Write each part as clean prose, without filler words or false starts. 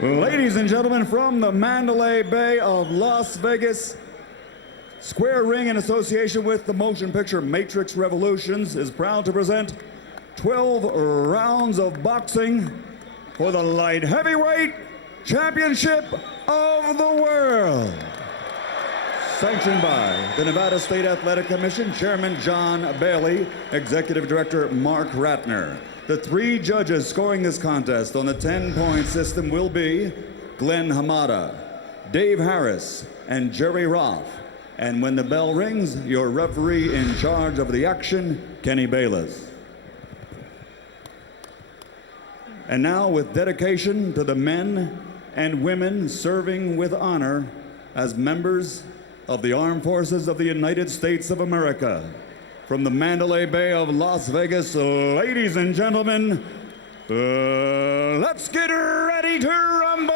Ladies and gentlemen, from the Mandalay Bay of Las Vegas, Square Ring, in association with the motion picture Matrix Revolutions, is proud to present 12 rounds of boxing for the light heavyweight championship of the world. Sanctioned by the Nevada State Athletic Commission, Chairman John Bailey, Executive Director Mark Ratner. The three judges scoring this contest on the 10-point system will be Glenn Hamada, Dave Harris, and Jerry Roth. And when the bell rings, your referee in charge of the action, Kenny Bayless. And now, with dedication to the men and women serving with honor as members of the Armed Forces of the United States of America, from the Mandalay Bay of Las Vegas, ladies and gentlemen, let's get ready to rumble!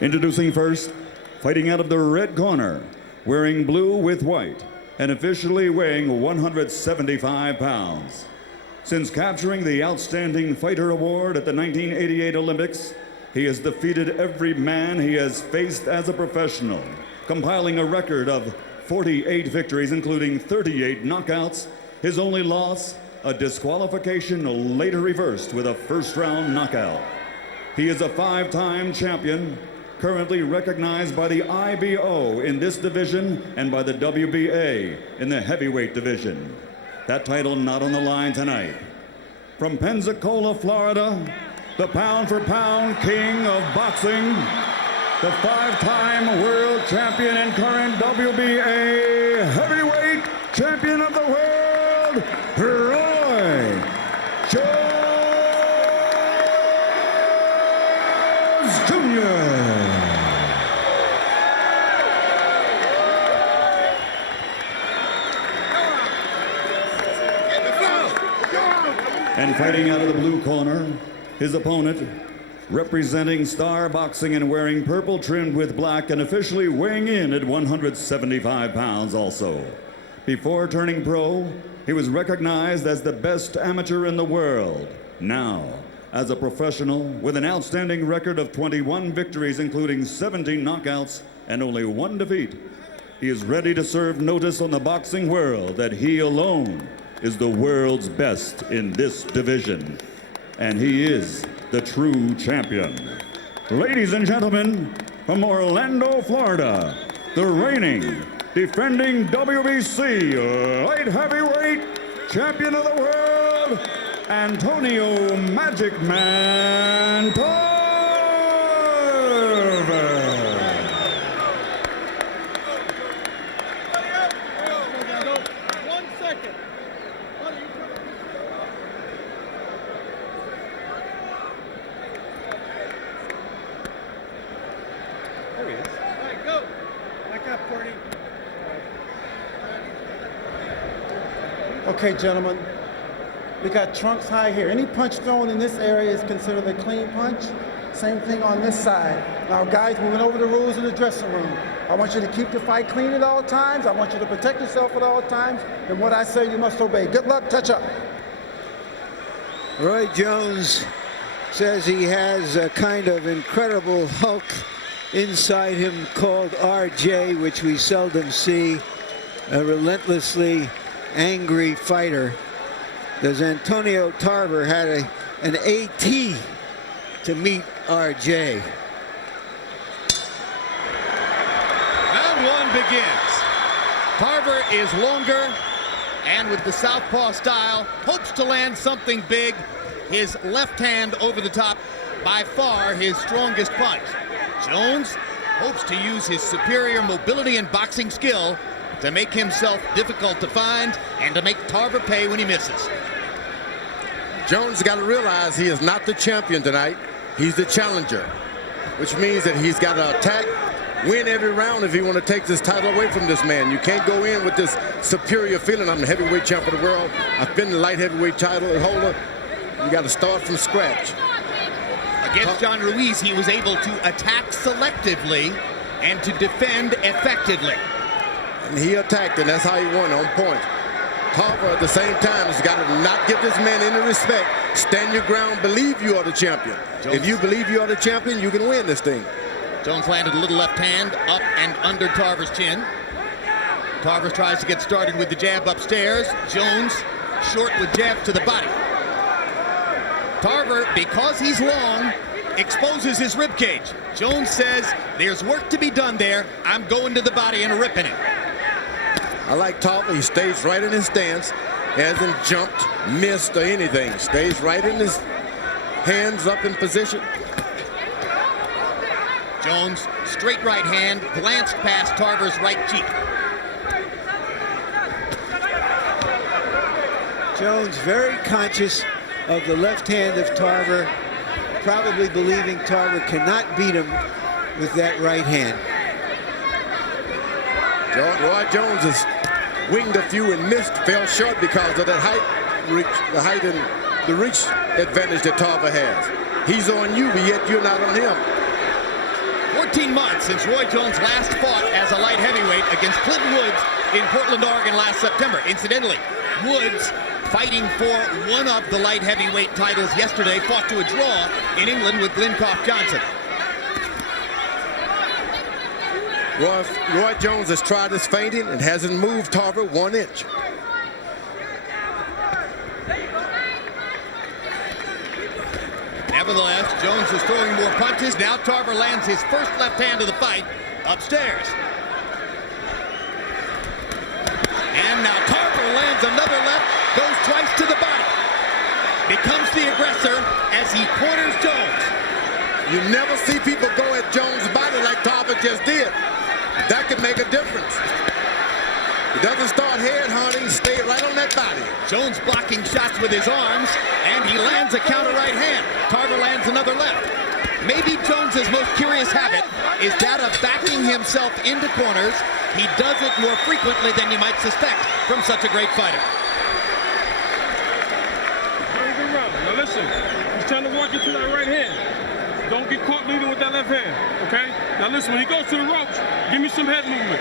Introducing first, fighting out of the red corner, wearing blue with white, and officially weighing 175 pounds. Since capturing the Outstanding Fighter Award at the 1988 Olympics, he has defeated every man he has faced as a professional, compiling a record of 48 victories, including 38 knockouts. His only loss, a disqualification later reversed with a first-round knockout. He is a five-time champion, currently recognized by the IBO in this division and by the WBA in the heavyweight division. That title not on the line tonight. From Pensacola, Florida, the pound-for-pound king of boxing, the five-time world champion and current WBA heavyweight champion of the world, Roy Jones Jr. And fighting out of the blue corner, his opponent, representing Star Boxing and wearing purple trimmed with black and officially weighing in at 175 pounds also. Before turning pro, he was recognized as the best amateur in the world. Now, as a professional with an outstanding record of 21 victories, including 17 knockouts and only one defeat, he is ready to serve notice on the boxing world that he alone is the world's best in this division, and he is the true champion. Ladies and gentlemen, from Orlando, Florida, the reigning, defending WBC light heavyweight champion of the world, Антонио Magic Man Tarvер. Okay, gentlemen, we got trunks high here. Any punch thrown in this area is considered a clean punch. Same thing on this side. Now, guys, we went over the rules in the dressing room. I want you to keep the fight clean at all times. I want you to protect yourself at all times. And what I say, you must obey. Good luck. Touch up. Roy Jones says he has a kind of incredible Hulk inside him called RJ, which we seldom see, a relentlessly angry fighter. Does Антонио Тарвер had an AT to meet RJ. Round one begins. Tarvер is longer and with the southpaw style hopes to land something big. His left hand over the top, by far his strongest punch. Jones hopes to use his superior mobility and boxing skill to make himself difficult to find and to make Tarvер pay when he misses. Jones got to realize he is not the champion tonight. He's the challenger, which means that he's got to attack, win every round if he want to take this title away from this man. You can't go in with this superior feeling. I'm the heavyweight champion of the world. I've been the light heavyweight title holder. You got to start from scratch. Against John Ruiz, he was able to attack selectively and to defend effectively. And he attacked, and that's how he won, on point. Tarver at the same time has got to not give this man any respect. Stand your ground, believe you are the champion. Jones. If you believe you are the champion, you can win this thing. Jones landed a little left hand up and under Tarver's chin. Tarver tries to get started with the jab upstairs. Jones short with jab to the body. Tarver, because he's long, exposes his rib cage. Jones says, there's work to be done there. I'm going to the body and ripping it. I like Tarver. He stays right in his stance. Hasn't jumped, missed, or anything. Stays right in his hands up in position. Jones, straight right hand, glanced past Tarver's right cheek. Jones very conscious of the left hand of Tarver, probably believing Tarver cannot beat him with that right hand. Roy Jones has winged a few and missed, fell short because of that height and the reach advantage that Tarver has. He's on you, but yet you're not on him. 14 months since Roy Jones last fought as a light heavyweight against Clinton Woods in Portland, Oregon last September. Incidentally, Woods, fighting for one of the light heavyweight titles yesterday, fought to a draw in England with Glencoff Johnson. Roy Jones has tried his feinting and hasn't moved Tarver 1 inch. Nevertheless, Jones is throwing more punches. Now Tarver lands his first left hand of the fight upstairs. And now Tarver lands another left, goes twice to the body. Becomes the aggressor as he corners Jones. You never see people go at Jones' body like Tarver just did. That could make a difference. He doesn't start head hunting, stay right on that body. Jones blocking shots with his arms, and he lands a counter right hand. Tarver lands another left. Maybe Jones's most curious habit is that of backing himself into corners. He does it more frequently than you might suspect from such a great fighter. Now listen, he's trying to walk you to that right hand. Don't get caught leading with that left hand, okay? Now listen, when he goes to the ropes, give me some head movement,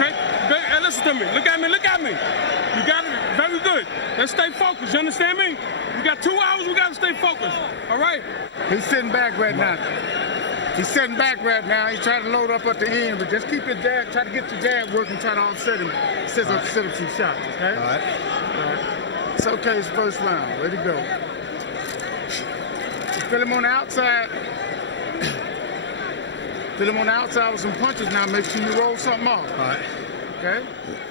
okay? Hey, listen to me, look at me, look at me. You got it, very good. Let's stay focused, you understand me? We got 2 hours, we gotta stay focused, all right? He's sitting back right now. He's sitting back right now. He's trying to load up at the end, but just keep your jab, try to get your jab working, try to offset him, set up some shots, okay? All right. All right. It's okay, it's first round, ready to go. Feel him on the outside. Feel him on the outside with some punches now. Make sure you roll something off. All right. Okay?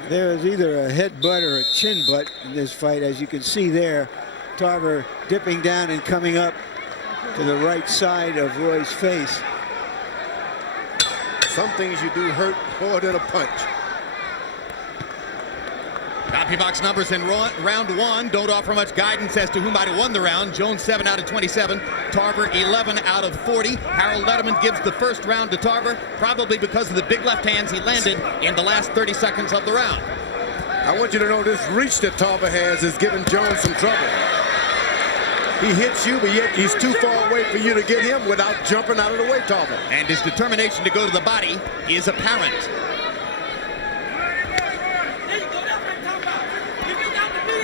There is either a headbutt or a chin butt in this fight, as you can see there. Tarver dipping down and coming up to the right side of Roy's face. Some things you do hurt more than a punch. CompuBox numbers in round one don't offer much guidance as to who might have won the round. Jones 7 out of 27, Tarver 11 out of 40. Harold Letterman gives the first round to Tarver, probably because of the big left hands he landed in the last 30 seconds of the round. I want you to know this reach that Tarver has is giving Jones some trouble. He hits you, but yet he's too far away for you to get him without jumping out of the way, Tarver. And his determination to go to the body is apparent.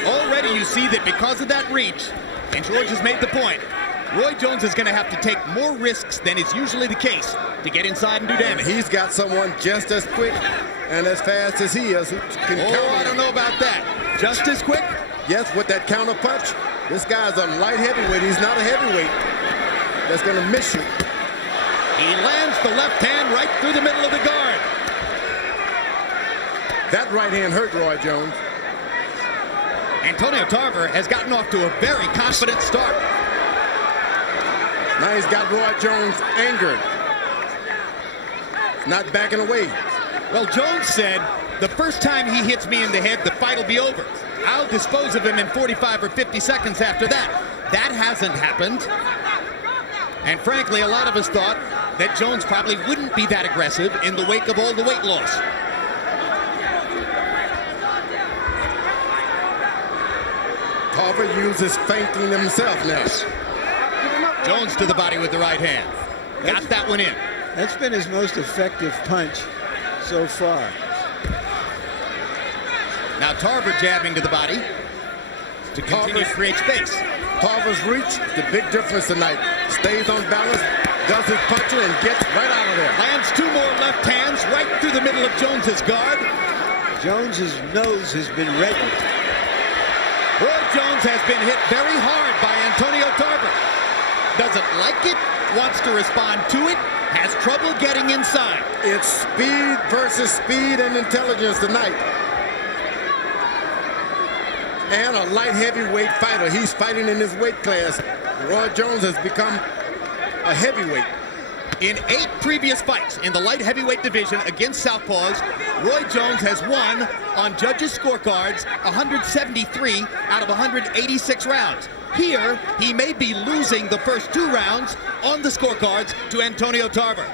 Already you see that because of that reach, and George has made the point, Roy Jones is going to have to take more risks than is usually the case to get inside and do damage. He's got someone just as quick and as fast as he is who can counter him. I don't know about that. Just as quick? Yes, with that counter punch. This guy's a light heavyweight. He's not a heavyweight. That's going to miss you. He lands the left hand right through the middle of the guard. That right hand hurt Roy Jones. Antonio Tarver has gotten off to a very confident start. Now he's got Roy Jones angered. Not backing away. Well, Jones said, the first time he hits me in the head, the fight will be over. I'll dispose of him in 45 or 50 seconds after that. That hasn't happened. And frankly, a lot of us thought that Jones probably wouldn't be that aggressive in the wake of all the weight loss. Tarver uses feinting himself now. Jones to the body with the right hand. Got that one in. That's been his most effective punch so far. Now Tarver jabbing to the body to continue to create space. Tarver's reach, the big difference tonight. Stays on balance, does his punching, and gets right out of there. Lands 2 more left hands right through the middle of Jones's guard. Jones's nose has been reddened. Roy Jones has been hit very hard by Antoniio Tarver. Doesn't like it, wants to respond to it, has trouble getting inside. It's speed versus speed and intelligence tonight. And a light heavyweight fighter. He's fighting in his weight class. Roy Jones has become a heavyweight. In 8 previous fights in the light heavyweight division against Southpaws, Roy Jones has won on judges' scorecards 173 out of 186 rounds. Here, he may be losing the first 2 rounds on the scorecards to Antoniio Tarver.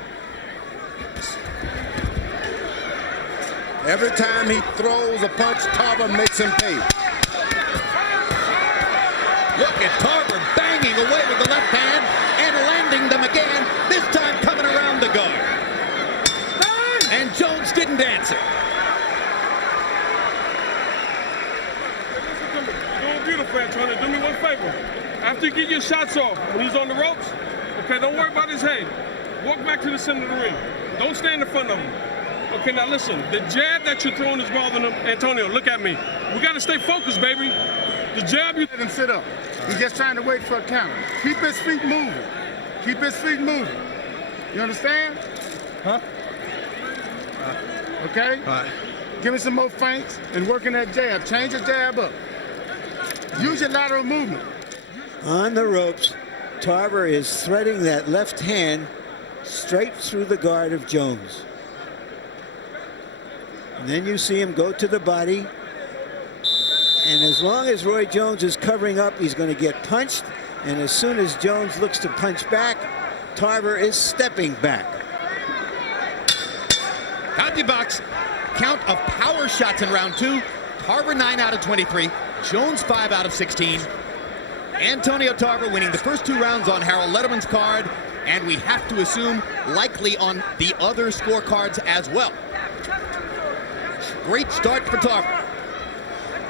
Every time he throws a punch, Tarver makes him pay. Look at Tarver banging away with the left hand and landing them again, this time coming around the guard. And Jones didn't answer. You're doing beautiful, Antonio. Do me one favor. After you get your shots off, when he's on the ropes, okay, don't worry about his head. Walk back to the center of the ring. Don't stand in front of him. Okay, now listen. The jab that you're throwing is bothering him. Antonio, look at me. We got to stay focused, baby. The jab you... Let him sit up. He's just trying to wait for a counter. Keep his feet moving. Keep his feet moving. You understand? Huh? Okay? All right. Give me some more feints and working that jab. Change your jab up. Use your lateral movement. On the ropes, Tarver is threading that left hand straight through the guard of Jones. And then you see him go to the body. And as long as Roy Jones is covering up, he's going to get punched. And as soon as Jones looks to punch back, Tarver is stepping back. Got the box. Count of power shots in round 2. Tarver 9 out of 23. Jones 5 out of 16. Antoniio Tarver winning the first 2 rounds on Harold Letterman's card. And we have to assume likely on the other scorecards as well. Great start for Tarver.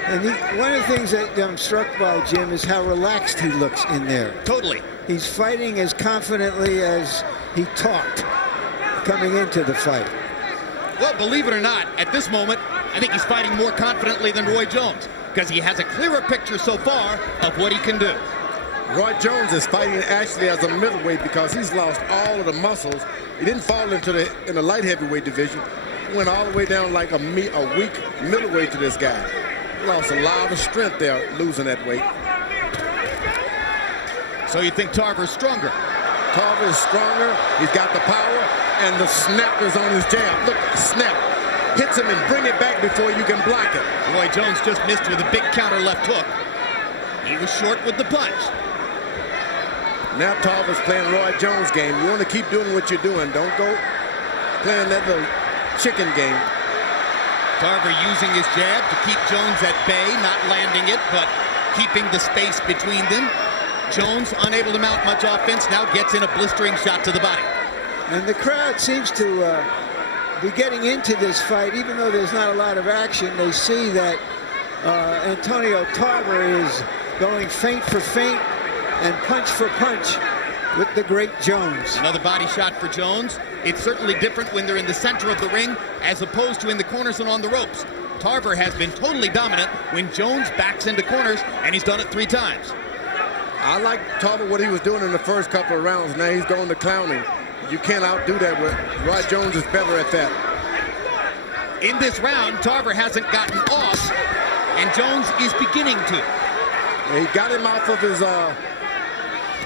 And one of the things that I'm struck by, Jim, is how relaxed he looks in there. Totally. He's fighting as confidently as he talked coming into the fight. Well, believe it or not, at this moment, I think he's fighting more confidently than Roy Jones because he has a clearer picture so far of what he can do. Roy Jones is fighting actually as a middleweight because he's lost all of the muscles. He didn't fall into the light heavyweight division. He went all the way down like a weak middleweight to this guy. Lost a lot of strength there, losing that weight. So you think Tarver's stronger? Tarver is stronger. He's got the power, and the snap is on his jab. Look, snap. Hits him and bring it back before you can block it. Roy Jones just missed with a big counter left hook. He was short with the punch. Now Tarver's playing Roy Jones' game. You want to keep doing what you're doing. Don't go playing that little chicken game. Tarver using his jab to keep Jones at bay, not landing it, but keeping the space between them. Jones, unable to mount much offense, now gets in a blistering shot to the body. And the crowd seems to be getting into this fight, even though there's not a lot of action. They see that Antoniio Tarver is going feint for feint and punch for punch with the great Jones. Another body shot for Jones. It's certainly different when they're in the center of the ring as opposed to in the corners and on the ropes. Tarver has been totally dominant when Jones backs into corners, and he's done it 3 times. I like Tarver what he was doing in the first couple of rounds. Now he's going to clowning. You can't outdo that. Roy Jones is better at that. In this round, Tarver hasn't gotten off, and Jones is beginning to. He got him off of his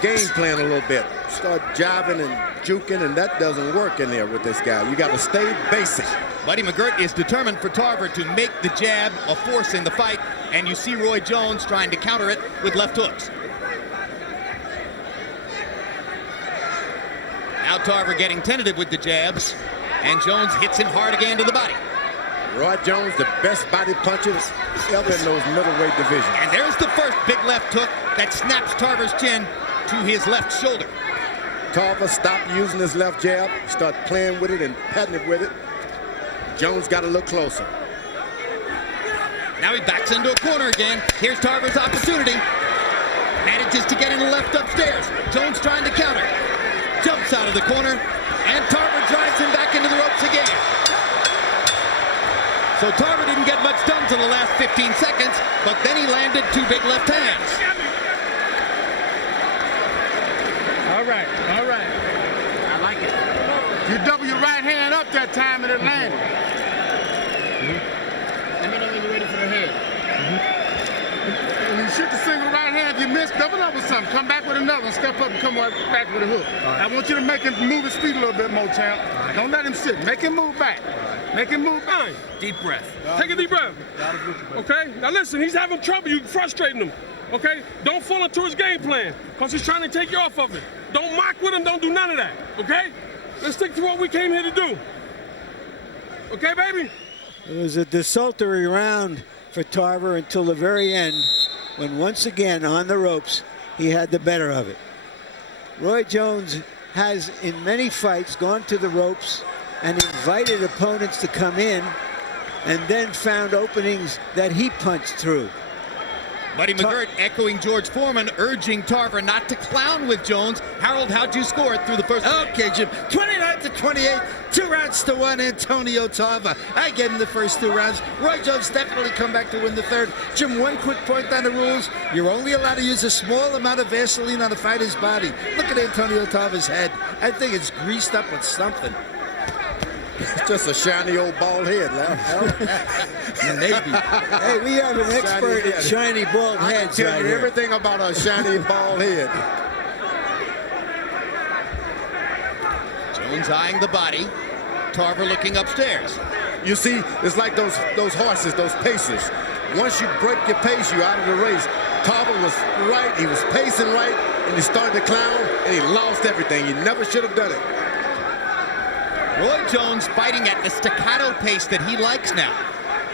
game plan a little bit. Start jiving and juking, and that doesn't work in there with this guy. You got to stay basic. Buddy McGirt is determined for Tarver to make the jab a force in the fight, and you see Roy Jones trying to counter it with left hooks. Now Tarver getting tentative with the jabs, and Jones hits him hard again to the body. Roy Jones, the best body punchers ever in those middleweight divisions. And there's the first big left hook that snaps Tarver's chin to his left shoulder. Tarver stopped using his left jab, start playing with it and patting it with it. Jones got to look closer. Now he backs into a corner again. Here's Tarver's opportunity. Manages to get in the left upstairs. Jones trying to counter. Jumps out of the corner, and Tarver drives him back into the ropes again. So Tarver didn't get much done till the last 15 seconds, but then he landed two big left hands. All right, all right. I like it. You double your right hand up that time and it landed. Let me know when you're ready for the head. When you shoot the single right hand, you miss, double up with something. Come back with another one. Step up and come right back with a hook. I want you to make him move his feet a little bit more, champ. Don't let him sit. Make him move back. Make him move back. Deep breath. Take a deep breath. Okay? Now listen, he's having trouble. You're frustrating him. Okay? Don't fall into his game plan because he's trying to take you off of it. Don't mock with him. Don't do none of that. Okay? Let's stick to what we came here to do. Okay, baby? It was a desultory round for Tarver until the very end, when once again on the ropes, he had the better of it. Roy Jones has in many fights gone to the ropes and invited opponents to come in and then found openings that he punched through. Buddy McGirt echoing George Foreman, urging Tarver not to clown with Jones. Harold, how'd you score it through the first minute? Okay, Jim. 29-28, 2-1 Antonio Tarver. I gave him the first 2 rounds. Roy Jones definitely come back to win the third. Jim, one quick point on the rules. You're only allowed to use a small amount of Vaseline on a fighter's body. Look at Antonio Tarver's head. I think it's greased up with something. It's just a shiny old bald head, Maybe. Hey, we have an expert in shiny bald heads tell right you here. everything about a shiny bald head. Jones eyeing the body. Tarver looking upstairs. You see, it's like those horses, those pacers. Once you break your pace, you're out of the race. Tarver was right, he was pacing right, and he started to clown, and he lost everything. He never should have done it. Roy Jones fighting at the staccato pace that he likes now.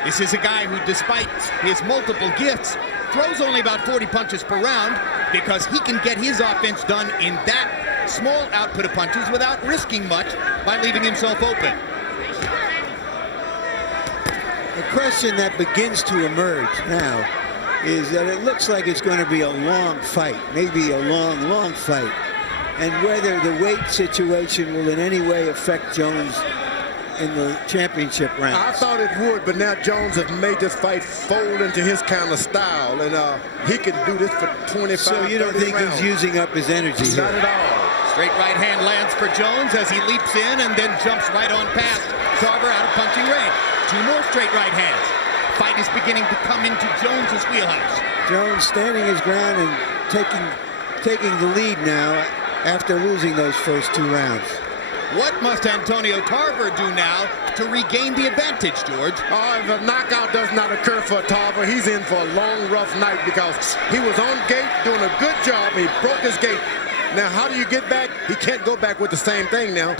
This is a guy who, despite his multiple gifts, throws only about 40 punches per round because he can get his offense done in that small output of punches without risking much by leaving himself open. The question that begins to emerge now is that it looks like it's going to be a long fight, maybe a long, long fight. And whether the weight situation will in any way affect Jones in the championship rounds. I thought it would, but now Jones has made this fight fold into his kind of style, and he can do this for 25, So you don't think rounds. he's using up his energy here? Not at all. Straight right hand lands for Jones as he leaps in and then jumps right on past Tarver out of punching range. 2 more straight right hands. Fight is beginning to come into Jones's wheelhouse. Jones standing his ground and taking the lead now after losing those first 2 rounds. What must Antonio Tarver do now to regain the advantage, George? Oh, if a knockout does not occur for Tarver, he's in for a long, rough night because he was on gate doing a good job. He broke his gate. Now, how do you get back? He can't go back with the same thing now.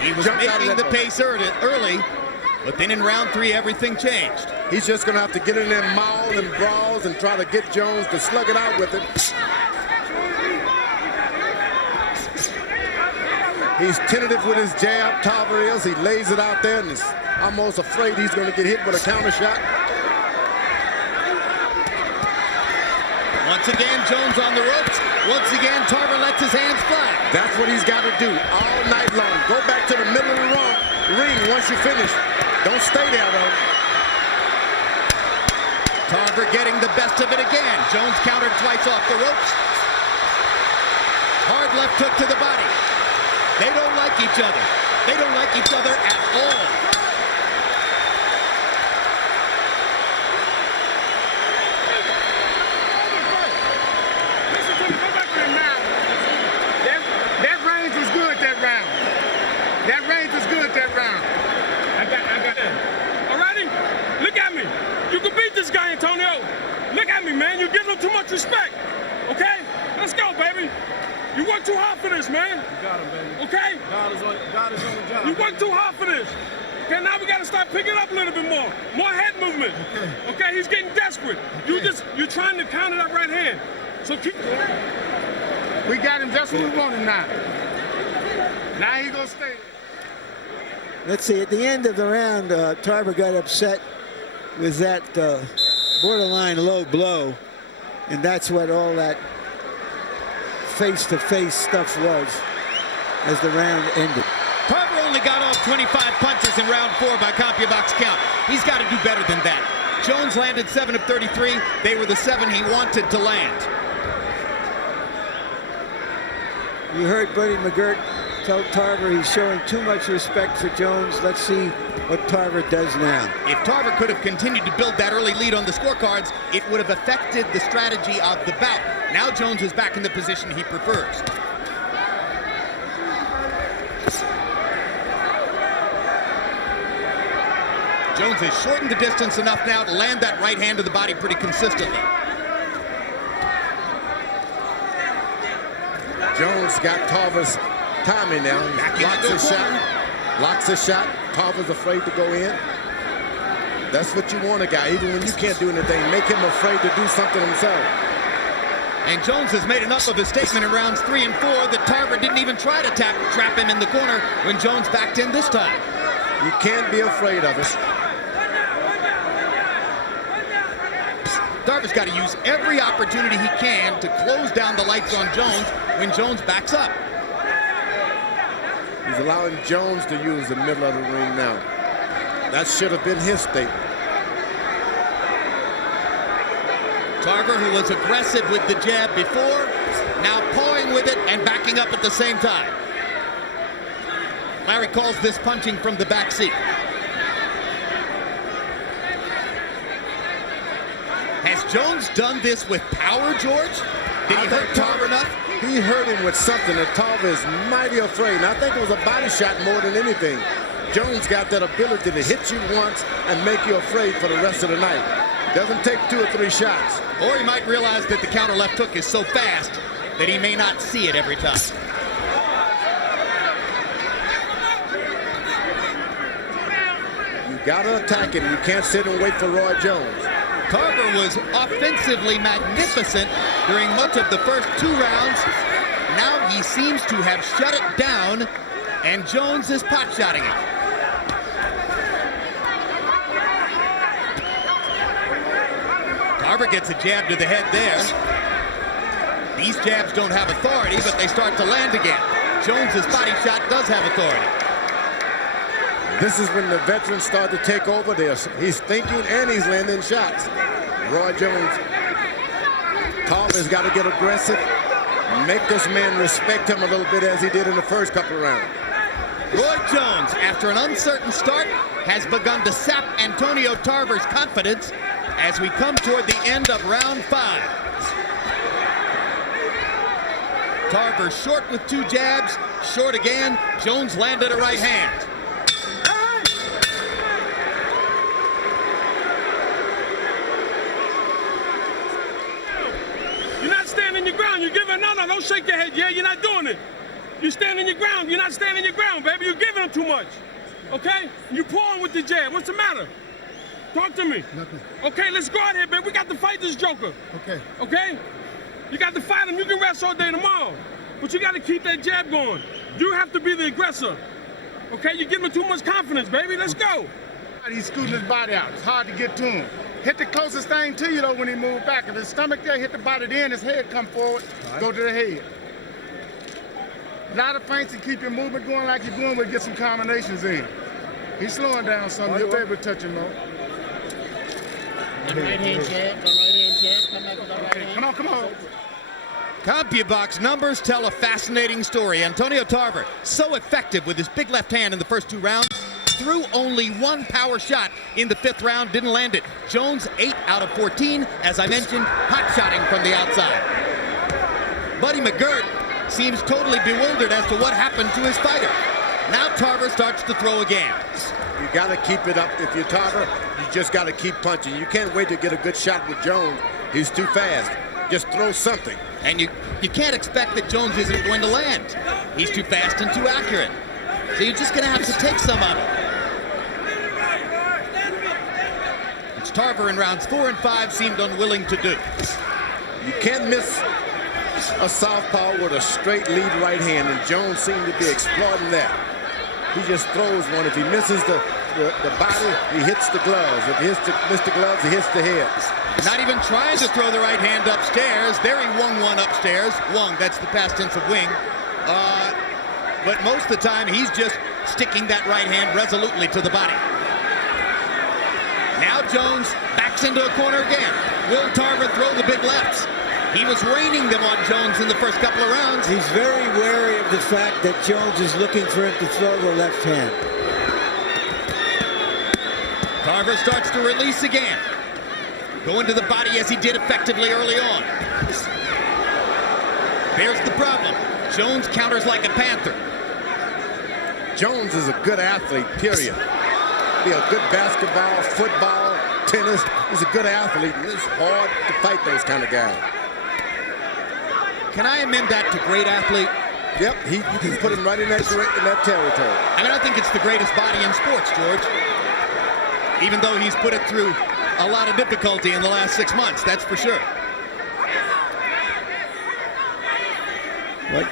He was making the pace early, but then in round 3, everything changed. He's just going to have to get in there mauls and brawls and try to get Jones to slug it out with him. He's tentative with his jab, Tarver is. He lays it out there and is almost afraid he's going to get hit with a counter shot. Once again, Jones on the ropes. Once again, Tarver lets his hands fly. That's what he's got to do all night long. Go back to the middle of the ring once you finish. Don't stay there, though. Tarver getting the best of it again. Jones countered twice off the ropes. Hard left hook to the body. They don't like each other. They don't like each other at all. Listen to me, go back there now. That range was good that round. That range was good that round. I got that. All righty? Look at me. You can beat this guy, Antonio. Look at me, man. You're giving him too much respect. Okay? Let's go, baby. You work too hard for this, man. You got him, baby. Okay? God is on the job. You work too hard for this. Okay, now we got to start picking up a little bit more. More head movement. Okay, he's getting desperate. You're trying to counter that right hand. So keep. We got him just where we want him now. Now he gonna stay. Let's see, at the end of the round, Tarver got upset with that borderline low blow, and that's what all that face-to-face stuff was as the round ended. Tarver only got off 25 punches in round 4 by CompuBox count. He's got to do better than that. Jones landed 7 of 33. They were the 7 he wanted to land. You heard Buddy McGirt tell Tarver he's showing too much respect for Jones. Let's see what Tarver does now. If Tarver could have continued to build that early lead on the scorecards, it would have affected the strategy of the bout. Now Jones is back in the position he prefers. Jones has shortened the distance enough now to land that right hand to the body pretty consistently. Jones got Tarver's timing now. Locks the shot. Tarver's afraid to go in. That's what you want a guy, even when you can't do anything. Make him afraid to do something himself. And Jones has made enough of a statement in rounds 3 and 4 that Tarver didn't even try to trap him in the corner when Jones backed in this time. You can't be afraid of us. Tarver's got to use every opportunity he can to close down the lights on Jones when Jones backs up. He's allowing Jones to use the middle of the ring now. That should have been his statement. Tarver, who was aggressive with the jab before, now pawing with it and backing up at the same time. Larry calls this punching from the back seat. Has Jones done this with power, George? Did he hurt Tarver enough? He hurt him with something that Tarver is mighty afraid. And I think it was a body shot more than anything. Jones got that ability to hit you once and make you afraid for the rest of the night. Doesn't take 2 or 3 shots. Or he might realize that the counter left hook is so fast that he may not see it every time. You gotta attack him. You can't sit and wait for Roy Jones. Tarver was offensively magnificent during much of the first 2 rounds. Now he seems to have shut it down, and Jones is pot-shotting it. Tarver gets a jab to the head there. These jabs don't have authority, but they start to land again. Jones's body shot does have authority. This is when the veterans start to take over this. He's thinking and he's landing shots. Roy Jones, Tarver's got to get aggressive, make this man respect him a little bit as he did in the first couple of rounds. Roy Jones, after an uncertain start, has begun to sap Antonio Tarver's confidence as we come toward the end of round 5. Tarver short with 2 jabs, short again. Jones landed a right hand. You're not standing your ground. You're giving, no, don't shake your head. Yeah, you're not doing it. You're standing your ground. You're not standing your ground, baby. You're giving him too much. Okay? You're pulling with the jab. What's the matter? Talk to me. Nothing. Okay, let's go out here, baby. We got to fight this joker. Okay. Okay? You got to fight him. You can rest all day tomorrow. But you got to keep that jab going. You have to be the aggressor. Okay? You're giving him too much confidence, baby. Let's go. He's scooting his body out. It's hard to get to him. Hit the closest thing to you, though, when he moves back. If his stomach there, hit the body then, his head come forward, go to the head. A lot of feints to keep your movement going like you're doing, but get some combinations in. He's slowing down some. You'll be able to touch him, though. Right hand jab, the right hand jab, come back with the right hand. Come on. CompuBox numbers tell a fascinating story. Antonio Tarver, so effective with his big left hand in the first 2 rounds, threw only 1 power shot in the 5th round, didn't land it. Jones 8 out of 14, as I mentioned, hot-shotting from the outside. Buddy McGirt seems totally bewildered as to what happened to his fighter. Now Tarver starts to throw again. You got to keep it up. If you're Tarver, you just got to keep punching. You can't wait to get a good shot with Jones. He's too fast. Just throw something. And you can't expect that Jones isn't going to land. He's too fast and too accurate. So you're just going to have to take some of it. Which Tarver in rounds 4 and 5 seemed unwilling to do. You can't miss a southpaw with a straight lead right hand, and Jones seemed to be exploiting that. He just throws one. If he misses the body, he hits the gloves. If he misses the gloves, he hits the head. Not even trying to throw the right hand upstairs. There he wung one upstairs. Wung, that's the past tense of wing. But most of the time, he's just sticking that right hand resolutely to the body. Now Jones backs into a corner again. Will Tarver throw the big lefts? He was raining them on Jones in the first couple of rounds. He's very wary of the fact that Jones is looking for him to throw the left hand. Tarver starts to release again. Going to the body as he did effectively early on. There's the problem. Jones counters like a panther. Jones is a good athlete, period. Be a good basketball, football, tennis. He's a good athlete, and it's hard to fight those kind of guys. Can I amend that to great athlete? Yep, you can put him right in that territory. I mean, I think it's the greatest body in sports, George. Even though he's put it through a lot of difficulty in the last 6 months, that's for sure. What?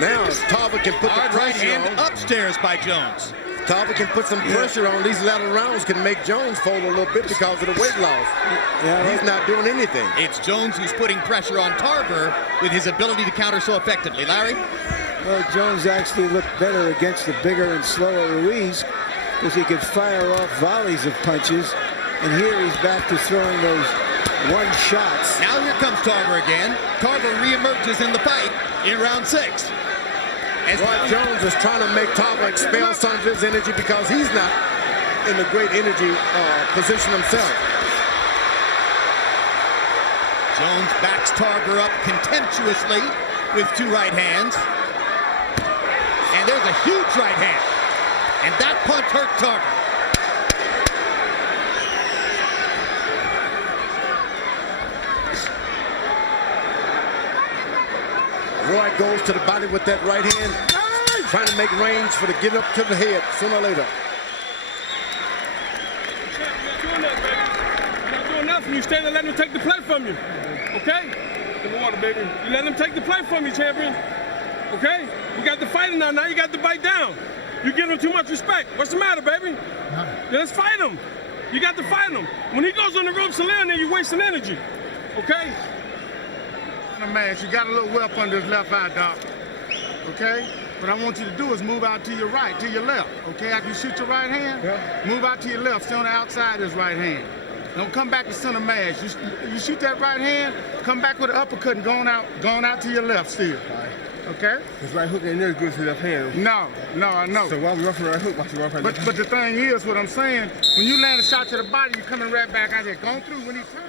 Now, Tarver can put Hard the right pressure hand on. upstairs by Jones. Tarver can put some pressure on. These latter rounds can make Jones fold a little bit because of the weight loss. Yeah, he's not doing anything. It's Jones who's putting pressure on Tarver with his ability to counter so effectively. Larry? Well, Jones actually looked better against the bigger and slower Ruiz because he could fire off volleys of punches. And here he's back to throwing those one shots. Now here comes Tarver again. Tarver reemerges in the fight in round 6. Roy Jones is trying to make Tarver expel some of his energy because he's not in a great energy position himself. Jones backs Tarver up contemptuously with 2 right hands. And there's a huge right hand. And that punch hurt Tarver. Roy goes to the body with that right hand, trying to make range for the get up to the head sooner or later. You're not doing that, baby. You're not doing nothing. You stand and let him take the play from you. Okay? Get the water, baby. You let him take the play from you, champion. Okay? We got the fighting now. Now you got to bite down. You give him too much respect. What's the matter, baby? Let's fight him. You got to fight him. When he goes on the ropes and land there, you're wasting energy. Okay? You got a little whelp under his left eye, Doc. Okay? What I want you to do is move out to your right, to your left. Okay? After you shoot your right hand, move out to your left. Stay on the outside of his right hand. Don't come back to center mass. You shoot that right hand, come back with an uppercut and going out to your left still. Okay? His right hook ain't never good to the left hand. No, I know. So why we roughing right hook? But the thing is, what I'm saying, when you land a shot to the body, you're coming right back out there. Going through when he turns.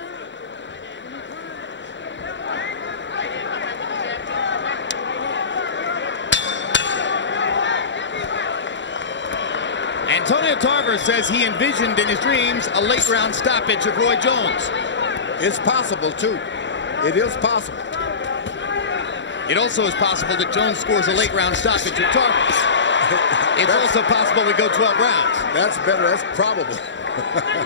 Antonio Tarver says he envisioned in his dreams a late round stoppage of Roy Jones. It's possible, too. It is possible. It also is possible that Jones scores a late round stoppage of Tarver. It's also possible we go 12 rounds. That's better. That's probable.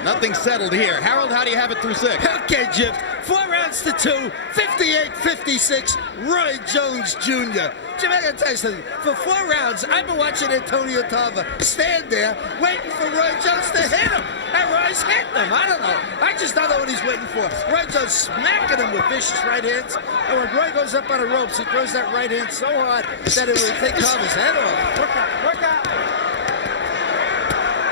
Nothing settled here. Harold, how do you have it through 6? Okay, Jim. 4 rounds to 2, 58-56, Roy Jones Jr. Jim, I gotta tell you something. For 4 rounds, I've been watching Antonio Tarver stand there waiting for Roy Jones to hit him. And Roy's hitting him. I don't know. I just don't know what he's waiting for. Roy Jones smacking him with vicious right hands. And when Roy goes up on the ropes, he throws that right hand so hard that it would take Tarver's head off. Work out.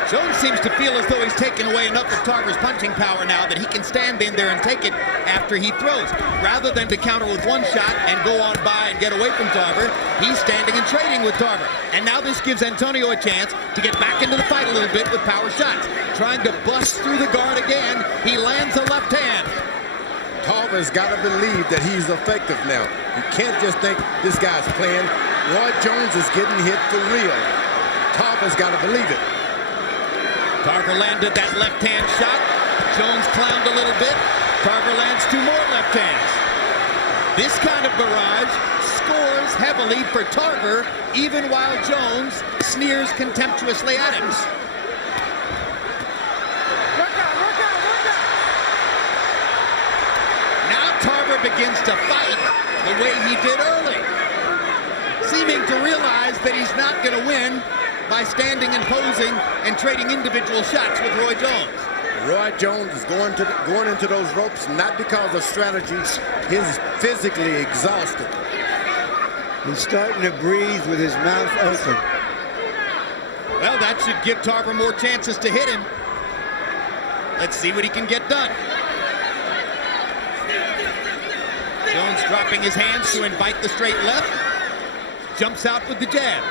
Jones seems to feel as though he's taken away enough of Tarver's punching power now that he can stand in there and take it after he throws. Rather than to counter with 1 shot and go on by and get away from Tarver, he's standing and trading with Tarver. And now this gives Antonio a chance to get back into the fight a little bit with power shots. Trying to bust through the guard again, he lands a left hand. Tarver's got to believe that he's effective now. You can't just think this guy's playing. Roy Jones is getting hit for real. Tarver's got to believe it. Tarver landed that left hand shot. Jones clowned a little bit. Tarver lands 2 more left hands. This kind of barrage scores heavily for Tarver, even while Jones sneers contemptuously at him. Work out. the way he did early, seeming to realize that he's not going to win by standing and posing and trading individual shots with Roy Jones. Roy Jones is going into those ropes not because of strategy. He's physically exhausted. He's starting to breathe with his mouth open. Well, that should give Tarver more chances to hit him. Let's see what he can get done. Jones dropping his hands to invite the straight left. Jumps out with the jab.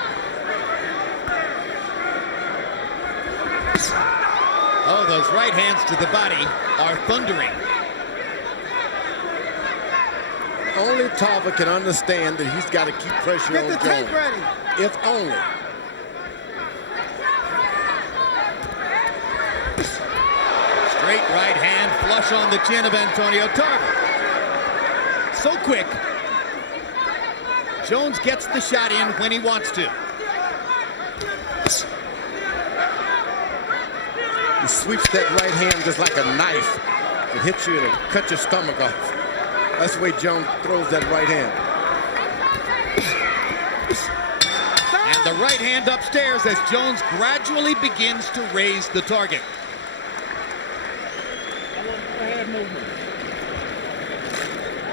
Oh, those right hands to the body are thundering. Only Tarver can understand that he's got to keep pressure on Jones. Get the tape ready. If only. Straight right hand flush on the chin of Antoniio Tarver. So quick. Jones gets the shot in when he wants to. He sweeps that right hand just like a knife. It hits you and it'll cut your stomach off. That's the way Jones throws that right hand. And the right hand upstairs as Jones gradually begins to raise the target. Hand movement.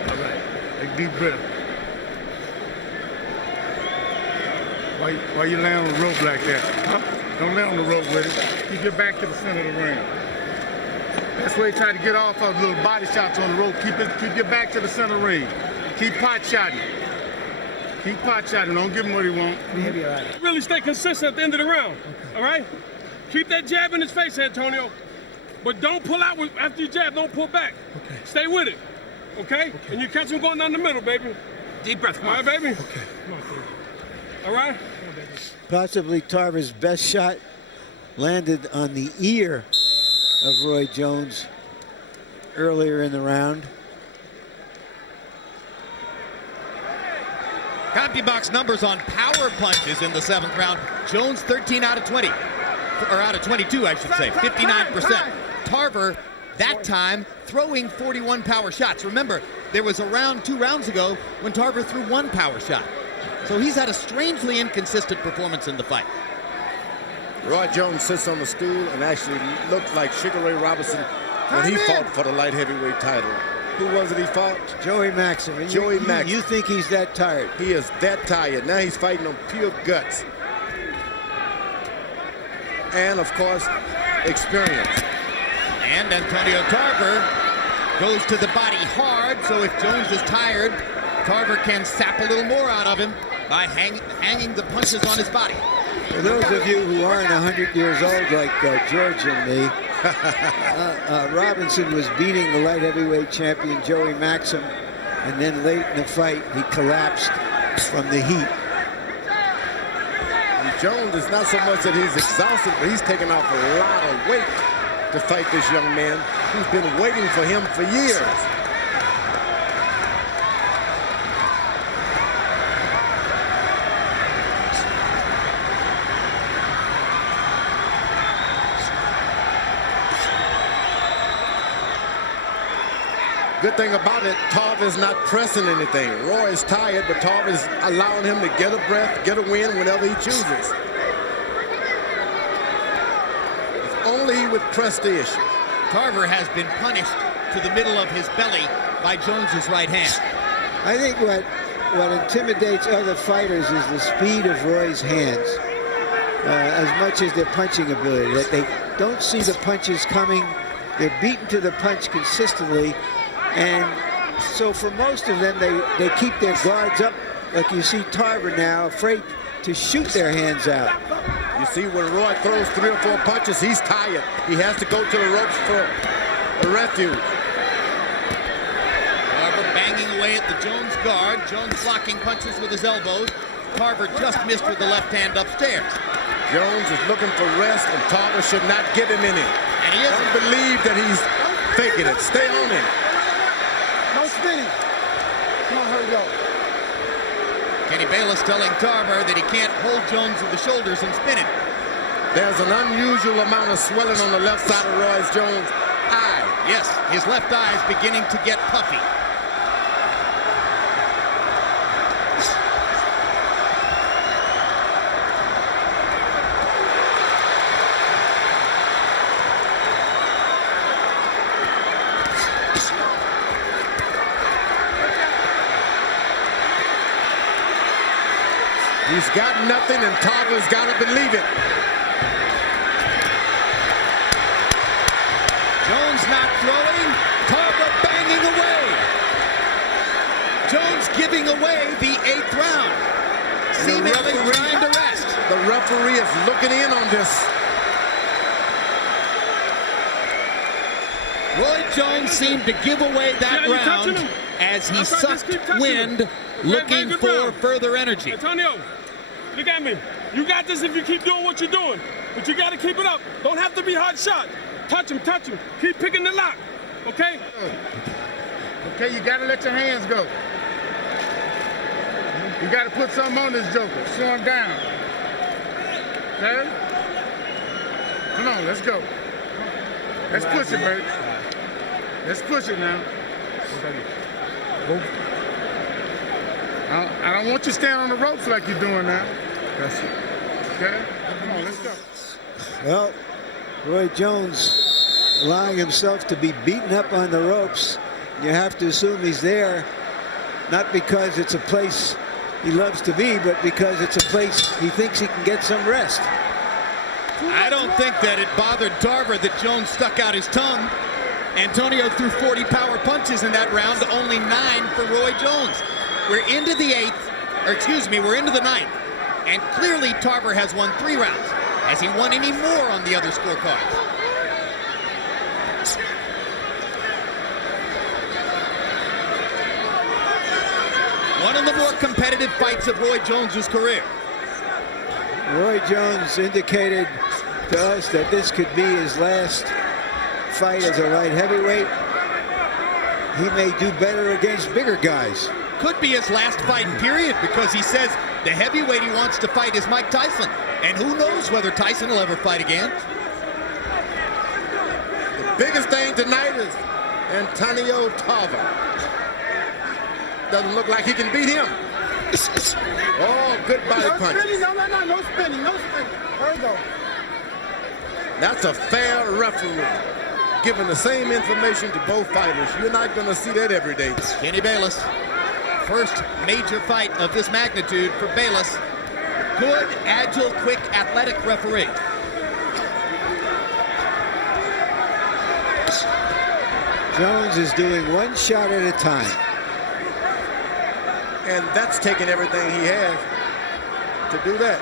All right, take a deep breath. Why you lay on the rope like that? Huh? Don't lay on the rope with it. You get back to the center of the ring. That's where he tried to get off of little body shots on the rope. Keep your back to the center of the ring. Keep pot shotting. Keep pot shotting. Don't give him what he wants. He'll be all right. Really stay consistent at the end of the round. Okay. All right? Keep that jab in his face, Antoniio. But don't pull out after you jab. Don't pull back. Okay. Stay with it. Okay? And you catch him going down the middle, baby. Deep breath. Come on, baby. Okay. Come on, baby. All right? Possibly Tarver's best shot landed on the ear of Roy Jones earlier in the round. CompuBox numbers on power punches in the 7th round. Jones 13 out of 20. Or out of 22, I should say. 59%. Tarver, that time, throwing 41 power shots. Remember, there was a round 2 rounds ago when Tarver threw 1 power shot. So he's had a strangely inconsistent performance in the fight. Roy Jones sits on the stool and actually looked like Sugar Ray Robinson when he fought for the light heavyweight title. Who was it he fought? Joey Maxim. And Joey Maxim. You think he's that tired? He is that tired. Now he's fighting on pure guts. And, of course, experience. And Antoniio Tarver goes to the body hard, so if Jones is tired, Tarver can sap a little more out of him by hanging the punches on his body. For those of you who aren't 100 years old like George and me, Robinson was beating the light heavyweight champion Joey Maxim, and then late in the fight he collapsed from the heat. And Jones is not so much that he's exhausted, but he's taken off a lot of weight to fight this young man who's been waiting for him for years. Good thing about it, Tarver is not pressing anything. Roy is tired, but Tarver is allowing him to get a breath, get a win whenever he chooses. If only he would press the issue. Tarver has been punished to the middle of his belly by Jones's right hand. I think what intimidates other fighters is the speed of Roy's hands, as much as their punching ability. That they don't see the punches coming. They're beaten to the punch consistently. And so for most of them, they keep their guards up, like you see Tarver now, afraid to shoot their hands out. You see when Roy throws 3 or 4 punches, he's tired. He has to go to the ropes for a refuge. Tarver banging away at the Jones guard. Jones blocking punches with his elbows. Tarver just missed with the left hand upstairs. Jones is looking for rest, and Tarver should not give him any. And he isn't. Don't believe that he's faking it. Stay on him. No spinning. Come on, hurry up. Kenny Bayless telling Tarver that he can't hold Jones with the shoulders and spin it. There's an unusual amount of swelling on the left side of Roy Jones' eye. Yes, his left eye is beginning to get puffy. He's got nothing, and Tarver's got to believe it. Jones not throwing. Tarver banging away. Jones giving away the 8th round. Seemingly trying to rest. The referee is looking in on this. Roy Jones seemed to give away that round as he sucked wind, looking for further energy. Antonio, look at me. You got this if you keep doing what you're doing, but you got to keep it up. Don't have to be hard shot. Touch him, touch him. Keep picking the lock, okay? Okay, you got to let your hands go. You got to put something on this joker. Slow him down. Okay? Come on, let's go. Let's push it, baby. Let's push it now. I don't want you to stand on the ropes like you're doing now. That's it. Okay? Come on, let's go. Well, Roy Jones allowing himself to be beaten up on the ropes. You have to assume he's there, not because it's a place he loves to be, but because it's a place he thinks he can get some rest. I don't think that it bothered Tarver that Jones stuck out his tongue. Antonio threw 40 power punches in that round, only 9 for Roy Jones. We're into the 8th, or excuse me, we're into the 9th. And clearly Tarver has won 3 rounds. Has he won any more on the other scorecards? One of the more competitive fights of Roy Jones's career. Roy Jones indicated to us that this could be his last fight as a light heavyweight. He may do better against bigger guys. Could be his last fight, period, because he says the heavyweight he wants to fight is Mike Tyson. And who knows whether Tyson will ever fight again. The biggest thing tonight is Antoniio Tarver. Doesn't look like he can beat him. Oh, good body punch. No spinning, no spinning. There we go. That's a fair referee, giving the same information to both fighters. You're not going to see that every day. Kenny Bayless, first major fight of this magnitude for Bayless. Good, agile, quick, athletic referee. Jones is doing one shot at a time. And that's taking everything he has to do that.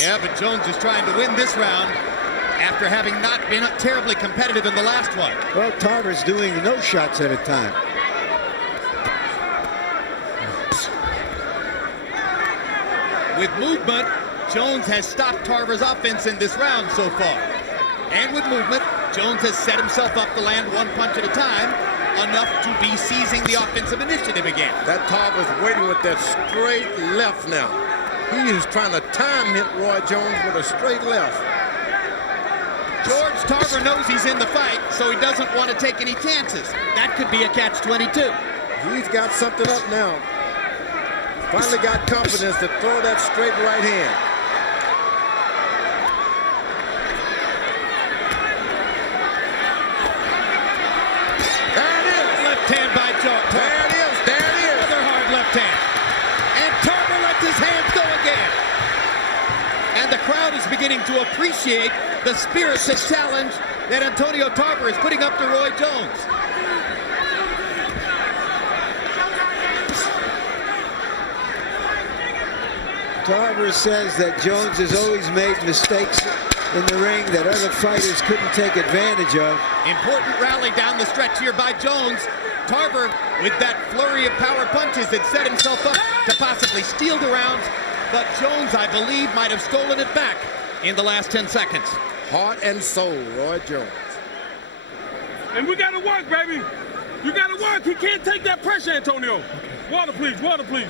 Yeah, but Jones is trying to win this round after having not been terribly competitive in the last one. Well, Tarver's doing no shots at a time. With movement, Jones has stopped Tarver's offense in this round so far. And with movement, Jones has set himself up to land one punch at a time, enough to be seizing the offensive initiative again. That Tarver's waiting with that straight left now. He is trying to time hit Roy Jones with a straight left. George Tarver knows he's in the fight, so he doesn't want to take any chances. That could be a catch-22. He's got something up now. Finally got confidence to throw that straight right hand. There it is. Left hand by George. There it is. There it is. Another hard left hand. And Tarver lets his hands go again. And the crowd is beginning to appreciate the spirited challenge that Antoniio Tarver is putting up to Roy Jones. Tarver says that Jones has always made mistakes in the ring that other fighters couldn't take advantage of. Important rally down the stretch here by Jones. Tarver, with that flurry of power punches, had set himself up to possibly steal the rounds, but Jones, I believe, might have stolen it back in the last 10 seconds. Heart and soul, Roy Jones. And we got to work, baby. You got to work. He can't take that pressure, Antonio. Water, please. Water, please.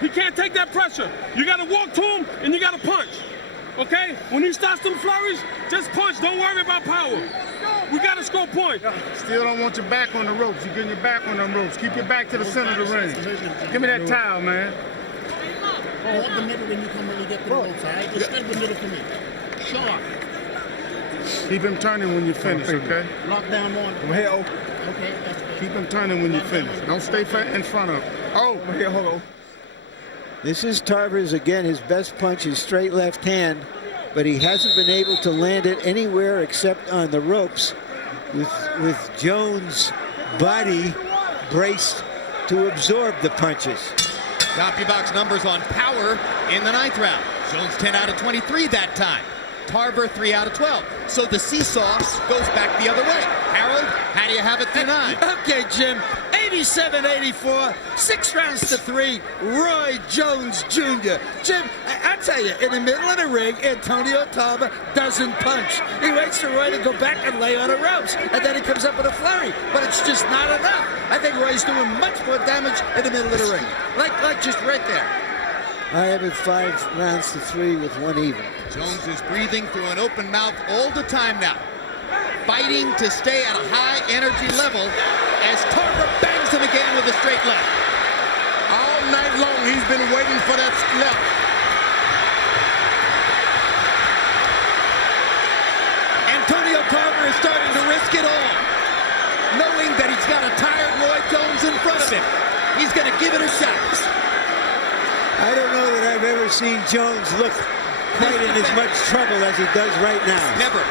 He can't take that pressure. You got to walk to him, and you got to punch. Okay? When he starts them flurries, just punch. Don't worry about power. We got to score points. Still don't want your back on the ropes. You're getting your back on them ropes. Keep your back to the center of the ring. Give me that towel, man. Hold the middle when you come when you get to the ropes, all right? Just stay the middle for me. Sharp. Keep him turning when you finish, okay? Lock down on. Go ahead, Okay, that's good. Keep him turning when you finish. Don't stay in front of him. Oh, Here, hold on. This is Tarver's, again, his best punch, his straight left hand, but he hasn't been able to land it anywhere except on the ropes with Jones' body braced to absorb the punches. CompuBox numbers on power in the 9th round. Jones 10 out of 23 that time. Tarver 3 out of 12. So the seesaw goes back the other way. Harold, how do you have it through 9? Okay, Jim. 87-84, 6 rounds to 3. Roy Jones Jr. Jim, I tell you, in the middle of the ring, Antoniio Tarver doesn't punch. He waits for Roy to go back and lay on the ropes, and then he comes up with a flurry. But it's just not enough. I think Roy's doing much more damage in the middle of the ring. Like just right there. I have it 5 rounds to 3 with 1 even. Jones is breathing through an open mouth all the time now, fighting to stay at a high energy level as Tarver bangs him again with a straight left. All night long, he's been waiting for that left. Antoniio Tarver is starting to risk it all, knowing that he's got a tired Roy Jones in front of him. He's going to give it a shot. I don't know that I've ever seen Jones look quite in as much trouble as he does right now. Never.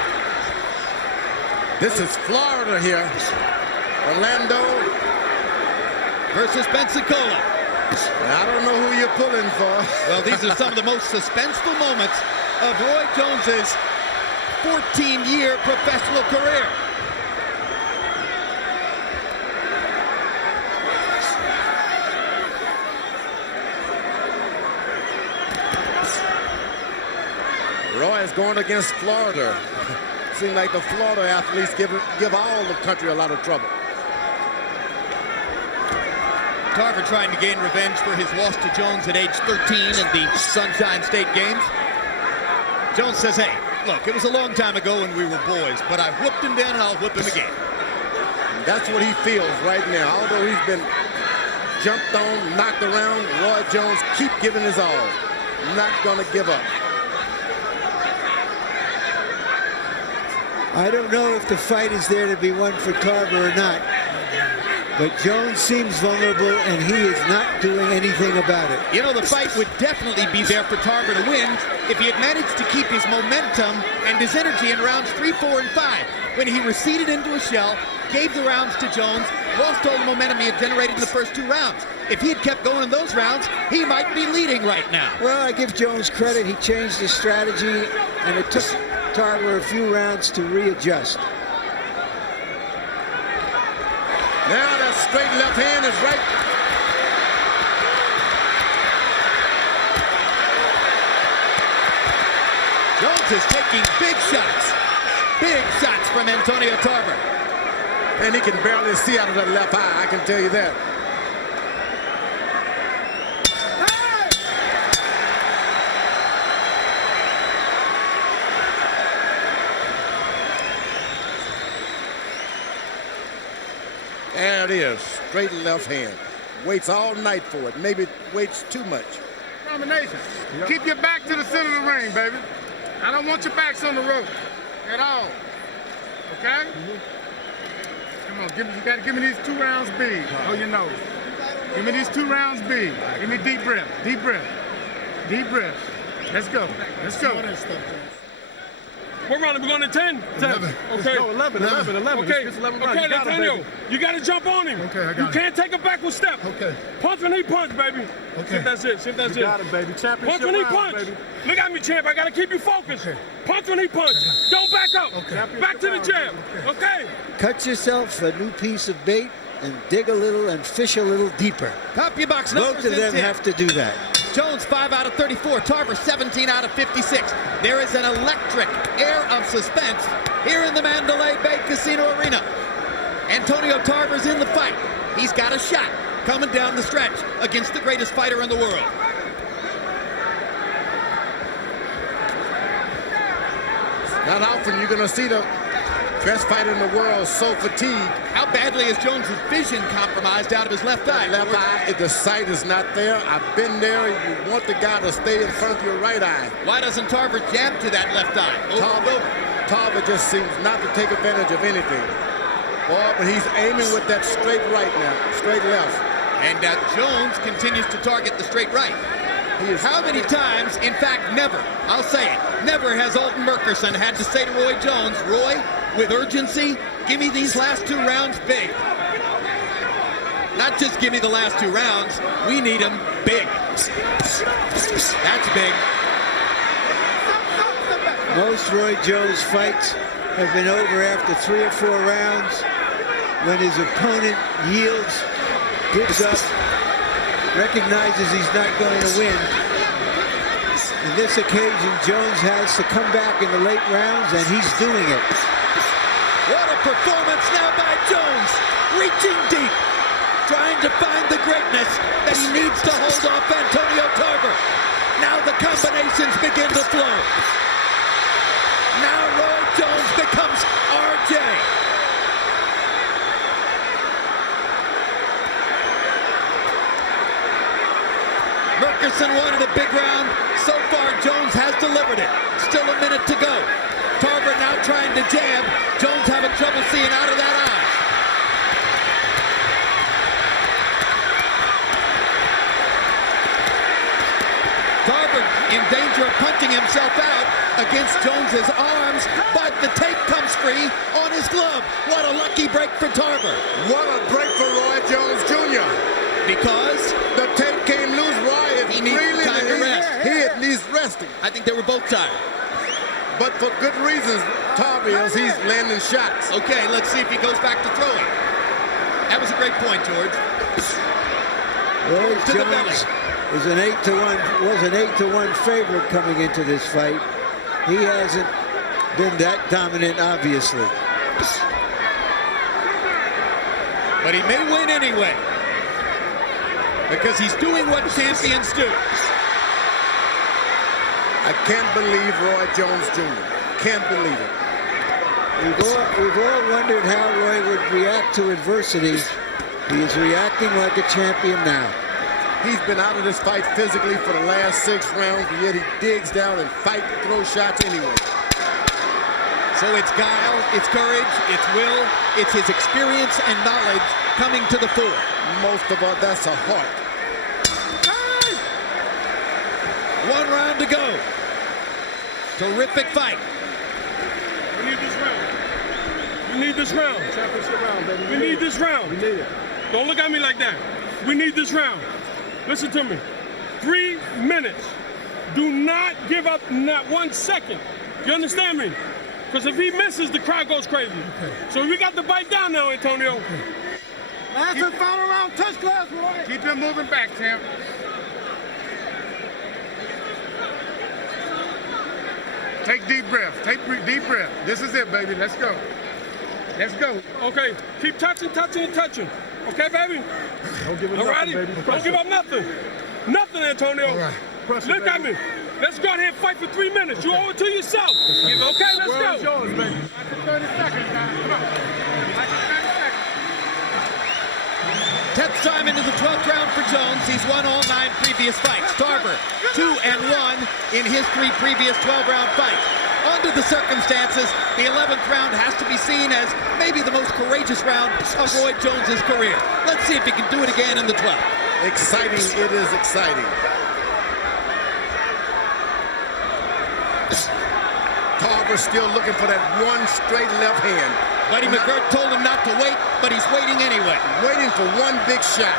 This is Florida here. Orlando Versus Pensacola. I don't know who you're pulling for. Well, these are some of the most suspenseful moments of Roy Jones's 14-year professional career. Roy is going against Florida. Seems like the Florida athletes give all the country a lot of trouble. Tarver trying to gain revenge for his loss to Jones at age 13 in the Sunshine State Games. Jones says, hey, look, it was a long time ago when we were boys, but I whooped him then and I'll whip him again. And that's what he feels right now. Although he's been jumped on, knocked around, Roy Jones keep giving his all. Not gonna give up. I don't know if the fight is there to be won for Tarver or not, but Jones seems vulnerable and he is not doing anything about it. You know, the fight would definitely be there for Tarver to win if he had managed to keep his momentum and his energy in rounds 3, 4, and 5. When he receded into a shell, gave the rounds to Jones, lost all the momentum he had generated in the first 2 rounds. If he had kept going in those rounds, he might be leading right now. Well, I give Jones credit. He changed his strategy, and it took Tarver a few rounds to readjust. Now that straight left hand is right. Jones is taking big shots from Antoniio Tarver. And he can barely see out of that left eye, I can tell you that. There it is, straight left hand. Waits all night for it, maybe waits too much. Combination. Keep your back to the center of the ring, baby. I don't want your backs on the rope at all. Okay? Come on, you gotta give me these 2 rounds big. Oh, you know. Give me these 2 rounds big. Give me deep breath, deep breath, deep breath. Let's go, let's go. What round are we going to 10? 11. Okay. No, 11. Okay. It's 11 rounds. Okay, You got it, Antoniio, baby. you got to jump on him. Okay, I got You it. can't take a backward step. Okay. Punch when he punch, baby. Okay. See if that's it. See if that's You it. got it, baby. Championship Punch when he rounds, punch. baby. Look at me, champ. I got to keep you focused. Okay. Punch when he punch. Don't back up. Okay. Back to the jab. Okay. Cut yourself a new piece of bait and dig a little and fish a little deeper. CompuBox numbers Both of them in. have to do that. Jones 5 out of 34, Tarver 17 out of 56. There is an electric air of suspense here in the Mandalay Bay Casino Arena. Antoniio Tarver's in the fight. He's got a shot coming down the stretch against the greatest fighter in the world. Not often you're gonna see the best fighter in the world so fatigued. How badly is Jones' vision compromised out of his left eye? Left eye, the sight is not there. I've been there. You want the guy to stay in front of your right eye. Why doesn't Tarver jab to that left eye? Tarver just seems not to take advantage of anything. Boy, but he's aiming with that straight right now, straight left. And Jones continues to target the straight right. How many times, in fact, never, I'll say it, never has Alton Murkerson had to say to Roy Jones, Roy, with urgency, give me these last 2 rounds big. Not just give me the last 2 rounds, we need them big. That's big. Most Roy Jones fights have been over after 3 or 4 rounds when his opponent yields, gives up, recognizes he's not going to win. In this occasion, Jones has to come back in the late rounds, and he's doing it. What a performance now by Jones, reaching deep, trying to find the greatness that he needs to hold off Antoniio Tarver. Now the combinations begin to flow. Now Roy Jones becomes RJ. Murkerson wanted a big round. So far, Jones has delivered it. Still a minute to go. Tarver now trying to jab. Jones having trouble seeing out of that eye. Tarver in danger of punching himself out against Jones's arms, but the tape comes free on his glove. What a lucky break for Tarver. What a break for Roy Jones Jr. Because the tape came loose. Roy is he needs really time to rest. He's resting. I think they were both tired. But for good reasons, Tarver, he's landing shots. Okay, let's see if he goes back to throwing. That was a great point, George. Roy To the belly. Jones is an 8-1, was an 8-1 favorite coming into this fight. He hasn't been that dominant, obviously. But he may win anyway, because he's doing what champions do. I can't believe Roy Jones Jr. Can't believe it. We've all wondered how Roy would react to adversity. He is reacting like a champion now. He's been out of this fight physically for the last 6 rounds, but yet he digs down and throws shots anyway. So it's guile, it's courage, it's will, it's his experience and knowledge coming to the fore. Most of all, that's a heart. 1 round to go. Terrific fight. We need this round. We need this round. Championship round, baby. We need this round. We need it. Don't look at me like that. We need this round. Listen to me. 3 minutes. Do not give up not 1 second. You understand me? Because if he misses, the crowd goes crazy. Okay. So we got to bite down now, Antonio. Okay. Last and final round, touch glass, Roy. Keep him moving back, champ. Take deep breath. Take deep breath. This is it, baby. Let's go. Let's go. Okay. Keep touching, touching, and touching. Okay, baby? Don't give it All nothing, righty? baby. Don't give up nothing. Nothing, Antonio. All right. Pressure, Look at baby. me. Let's go ahead and fight for 3 minutes. You owe it to yourself. Okay, let's World go. is yours, baby. 30 seconds, guys. Come on. 10th time into the 12th round for Jones. He's won all 9 previous fights. Tarver, 2-1 in his 3 previous 12-round fights. Under the circumstances, the 11th round has to be seen as maybe the most courageous round of Roy Jones's career. Let's see if he can do it again in the 12th. Exciting, it is exciting. Tarver still looking for that 1 straight left hand. Buddy McGirt told him not to wait, but he's waiting anyway. Waiting for 1 big shot.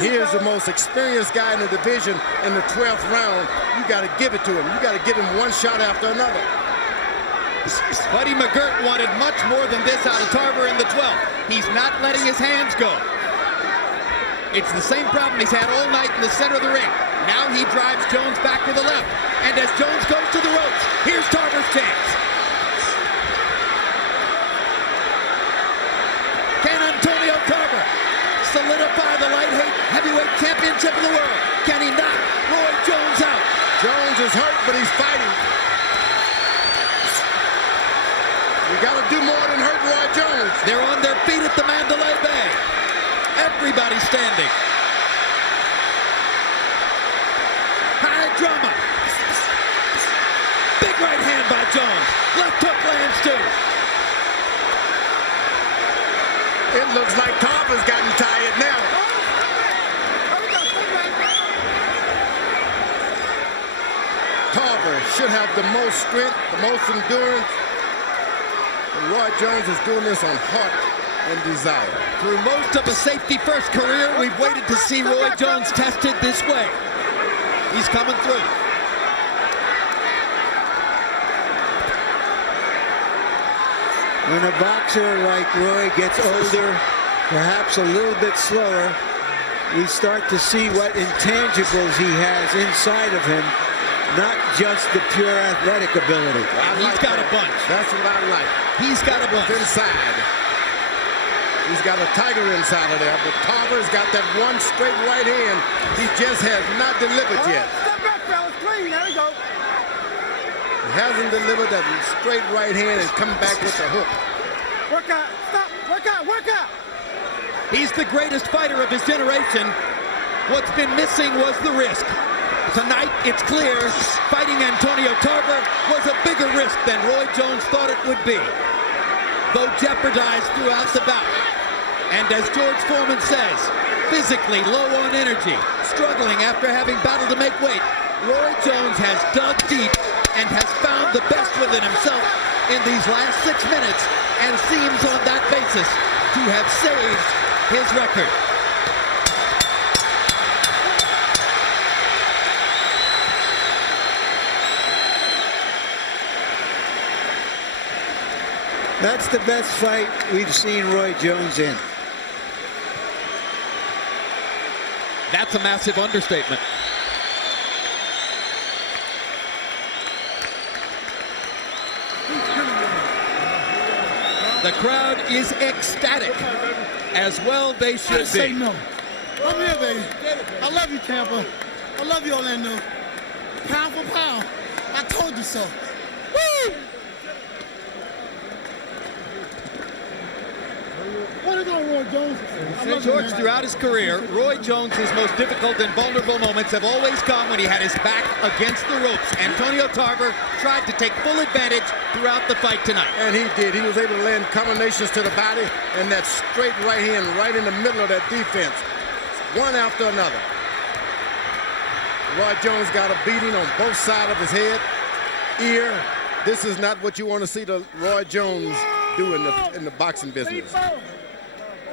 Here's the most experienced guy in the division in the 12th round. You got to give it to him. You got to give him 1 shot after another. Buddy McGirt wanted much more than this out of Tarver in the 12th. He's not letting his hands go. It's the same problem he's had all night in the center of the ring. Now he drives Jones back to the left. And as Jones goes to the ropes, here's Tarver's chance. Can Antoniio Tarver solidify the light heavyweight championship of the world? Can he knock Roy Jones out? Jones is hurt, but he's fighting. You got to do more than hurt Roy Jones. They're on their feet at the Mandalay Bay. Everybody standing. High drama. Big right hand by Jones. Left hook lands too. It looks like Tarver's should have the most strength, the most endurance. And Roy Jones is doing this on heart and desire. Through most of a safety-first career, we've waited to see Roy Jones tested this way. He's coming through. When a boxer like Roy gets older, perhaps a little bit slower, we start to see what intangibles he has inside of him, not just the pure athletic ability. He's got a bunch. That's what I like. He's got a bunch. Inside. He's got a tiger inside of there, but Tarver's got that one straight right hand. He just has not delivered yet. Step back, fellas, clean. There we go. He hasn't delivered that straight right hand and come back with the hook. Work out. Stop. Work out. Work out. He's the greatest fighter of his generation. What's been missing was the risk. Tonight, it's clear, fighting Antoniio Tarver was a bigger risk than Roy Jones thought it would be, though jeopardized throughout the bout. And as George Foreman says, physically low on energy, struggling after having battled to make weight, Roy Jones has dug deep and has found the best within himself in these last 6 minutes and seems on that basis to have saved his record. That's the best fight we've seen Roy Jones in. That's a massive understatement. The crowd is ecstatic, as well they should be. No. I'm here, baby. I love you, Tampa. I love you, Orlando. Pound for pound. I told you so. Woo! What is on Roy Jones? George, throughout his career, Roy Jones' most difficult and vulnerable moments have always come when he had his back against the ropes. Antoniio Tarver tried to take full advantage throughout the fight tonight. And he did. He was able to land combinations to the body and that straight right hand right in the middle of that defense, one after another. Roy Jones got a beating on both sides of his head, ear. This is not what you want to see the Roy Jones do in the boxing business.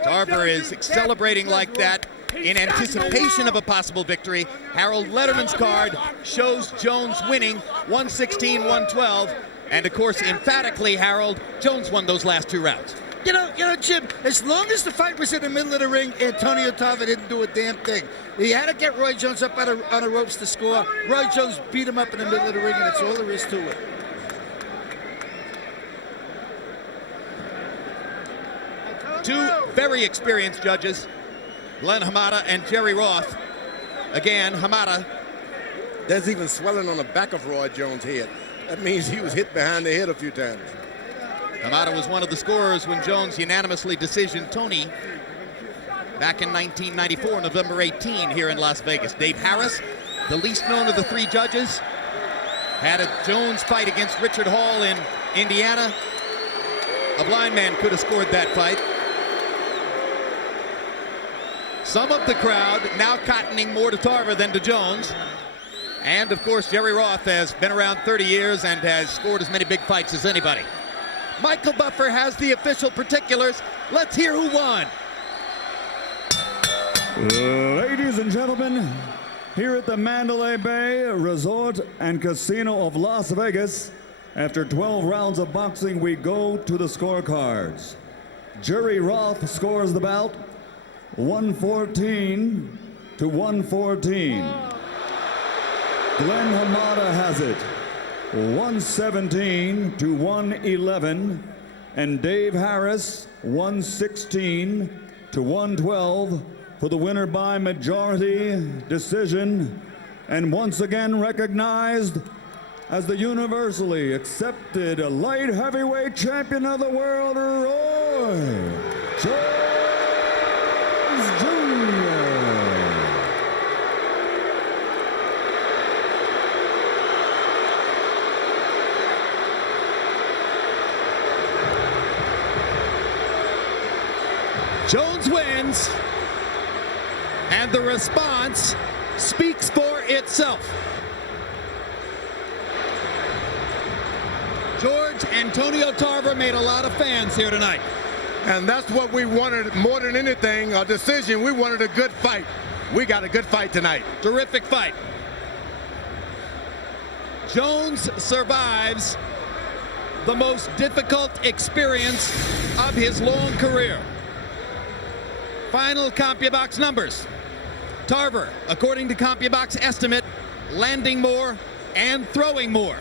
Tarver is celebrating like that in anticipation of a possible victory. Harold Letterman's card shows Jones winning 116-112. And of course, emphatically, Harold, Jones won those last 2 rounds. You know, Jim, as long as the fight was in the middle of the ring, Antoniio Tarver didn't do a damn thing. He had to get Roy Jones up on the ropes to score. Roy Jones beat him up in the middle of the ring, and that's all there is to it. Two very experienced judges, Glenn Hamada and Jerry Roth. Again, Hamada. There's even swelling on the back of Roy Jones' head. That means he was hit behind the head a few times. Hamada was one of the scorers when Jones unanimously decisioned Tony back in 1994, November 18, here in Las Vegas. Dave Harris, the least known of the 3 judges, had a Jones fight against Richard Hall in Indiana. A blind man could have scored that fight. Some of the crowd now cottoning more to Tarver than to Jones. And of course, Jerry Roth has been around 30 years and has scored as many big fights as anybody. Michael Buffer has the official particulars. Let's hear who won. Ladies and gentlemen, here at the Mandalay Bay Resort and Casino of Las Vegas, after 12 rounds of boxing, we go to the scorecards. Jerry Roth scores the bout 114 to 114. Glenn Hamada has it 117 to 111. And Dave Harris 116 to 112 for the winner by majority decision. And once again recognized as the universally accepted light heavyweight champion of the world, Roy Jones Jr. Jones wins, and the response speaks for itself. George, Антонио Tarver made a lot of fans here tonight. And that's what we wanted more than anything, a decision. We wanted a good fight. We got a good fight tonight. Terrific fight. Jones survives the most difficult experience of his long career. Final CompuBox numbers. Tarver, according to CompuBox estimate, landing more and throwing more.